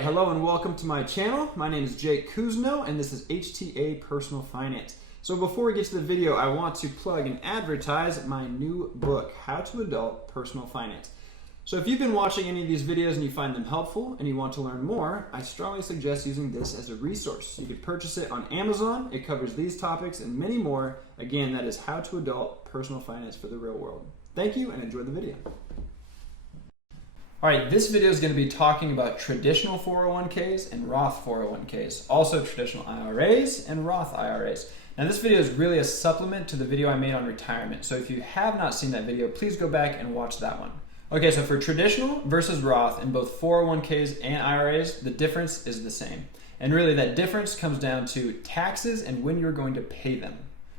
Hello and welcome to my channel. My name is Jake Kuzno and this is HTA Personal Finance. So before we get to the video, I want to plug and advertise my new book, How to Adult Personal Finance. So if you've been watching any of these videos and you find them helpful and you want to learn more, I strongly suggest using this as a resource. You could purchase it on Amazon. It covers these topics and many more. Again, that is How to Adult Personal Finance for the Real World. Thank you and enjoy the video. All right, this video is going to be talking about traditional 401ks and Roth 401ks, also traditional IRAs and Roth IRAs. Now this video is really a supplement to the video I made on retirement, so if you have not seen that video, please go back and watch that one. Okay, so for traditional versus Roth in both 401ks and IRAs, the difference is the same. And really that difference comes down to taxes and when you're going to pay them.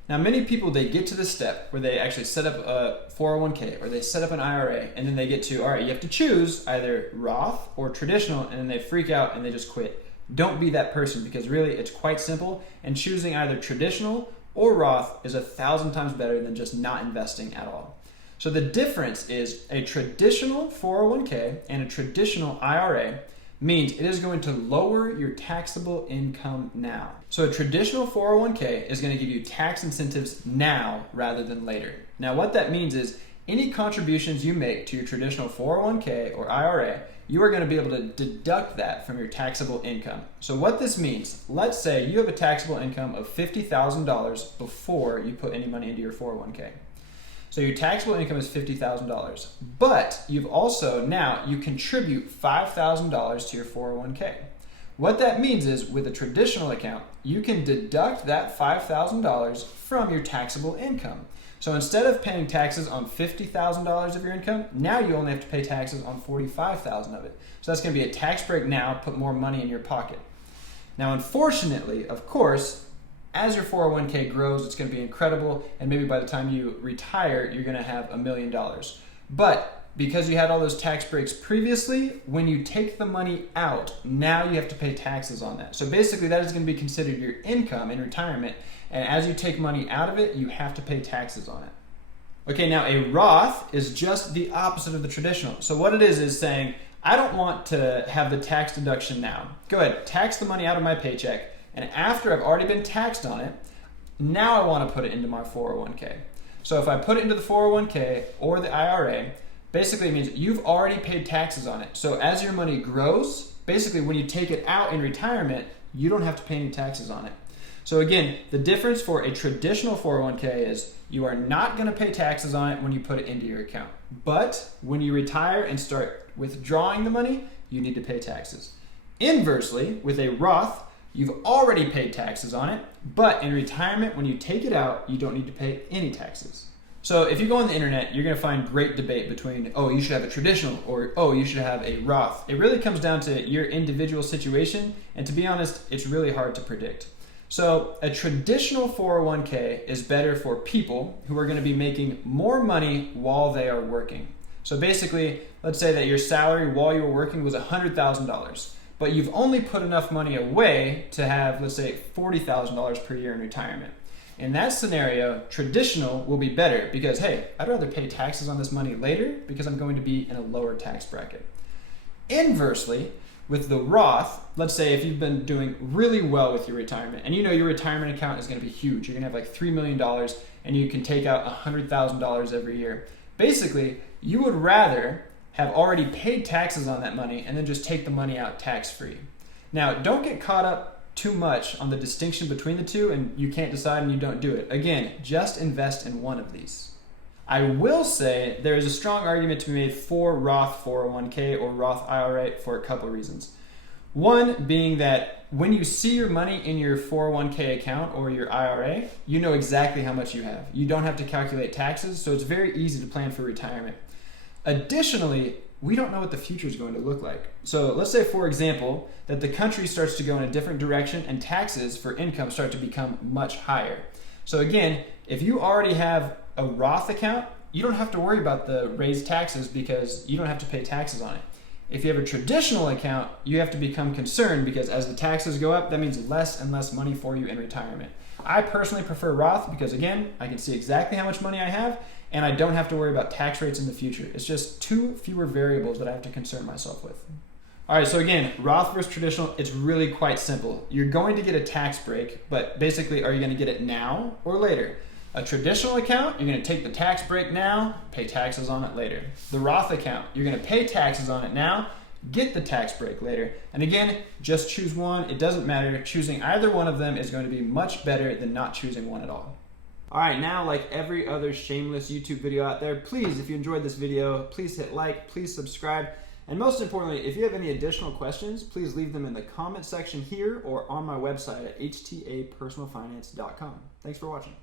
Now, many people, they get to this step where they actually set up a 401k or they set up an IRA and then they get to, all right, you have to choose either Roth or traditional, and then they freak out and they just quit. Don't be that person, because really it's quite simple, and choosing either traditional or Roth is 1,000 times better than just not investing at all. So the difference is a traditional 401k and a traditional IRA means it is going to lower your taxable income now. So a traditional 401k is going to give you tax incentives now rather than later. Now what that means is any contributions you make to your traditional 401k or IRA, you are going to be able to deduct that from your taxable income. So what this means, let's say you have a taxable income of $50,000 before you put any money into your 401k. So your taxable income is $50,000, but you've also now you contribute $5,000 to your 401k. What that means is with a traditional account, you can deduct that $5,000 from your taxable income. So instead of paying taxes on $50,000 of your income, now you only have to pay taxes on $45,000 of it. So that's going to be a tax break now, put more money in your pocket. Now, unfortunately, of course, as your 401k grows, it's going to be incredible, and maybe by the time you retire, you're going to have $1 million. But because you had all those tax breaks previously, when you take the money out, now you have to pay taxes on that. So basically, that is going to be considered your income in retirement, and as you take money out of it, you have to pay taxes on it. Okay, now a Roth is just the opposite of the traditional. So what it is saying, I don't want to have the tax deduction now. Go ahead, tax the money out of my paycheck, and after I've already been taxed on it, now I want to put it into my 401k. So if I put it into the 401k or the IRA, basically it means you've already paid taxes on it. So as your money grows, basically when you take it out in retirement, you don't have to pay any taxes on it. So again, the difference for a traditional 401k is you are not going to pay taxes on it when you put it into your account. But when you retire and start withdrawing the money, you need to pay taxes. Inversely, with a Roth, you've already paid taxes on it, but in retirement, when you take it out, you don't need to pay any taxes. So if you go on the internet, you're going to find great debate between, oh, you should have a traditional, or oh, you should have a Roth. It really comes down to your individual situation, and to be honest, it's really hard to predict. So a traditional 401k is better for people who are going to be making more money while they are working. So basically, let's say that your salary while you were working was $100,000. But you've only put enough money away to have, let's say, $40,000 per year in retirement. In that scenario, traditional will be better because, hey, I'd rather pay taxes on this money later because I'm going to be in a lower tax bracket. Inversely, with the Roth, let's say if you've been doing really well with your retirement and you know your retirement account is going to be huge, you're going to have like $3 million and you can take out $100,000 every year. Basically, you would rather have already paid taxes on that money and then just take the money out tax-free. Now, don't get caught up too much on the distinction between the two and you can't decide and you don't do it. Again, just invest in one of these. I will say there is a strong argument to be made for Roth 401k or Roth IRA for a couple of reasons. One being that when you see your money in your 401k account or your IRA, you know exactly how much you have. You don't have to calculate taxes, so it's very easy to plan for retirement. Additionally, we don't know what the future is going to look like. So let's say, for example, that the country starts to go in a different direction and taxes for income start to become much higher. So again, if you already have a Roth account, you don't have to worry about the raised taxes because you don't have to pay taxes on it. If you have a traditional account, you have to become concerned because as the taxes go up, that means less and less money for you in retirement. I personally prefer Roth because, again, I can see exactly how much money I have and I don't have to worry about tax rates in the future. It's just too fewer variables that I have to concern myself with. All right, so again, Roth versus traditional, it's really quite simple. You're going to get a tax break, but basically, are you going to get it now or later? A traditional account, you're going to take the tax break now, pay taxes on it later. The Roth account, you're going to pay taxes on it now, get the tax break later. And again, just choose one. It doesn't matter. Choosing either one of them is going to be much better than not choosing one at all. All right, now like every other shameless YouTube video out there, please, if you enjoyed this video, please hit like, please subscribe. And most importantly, if you have any additional questions, please leave them in the comment section here or on my website at htapersonalfinance.com. Thanks for watching.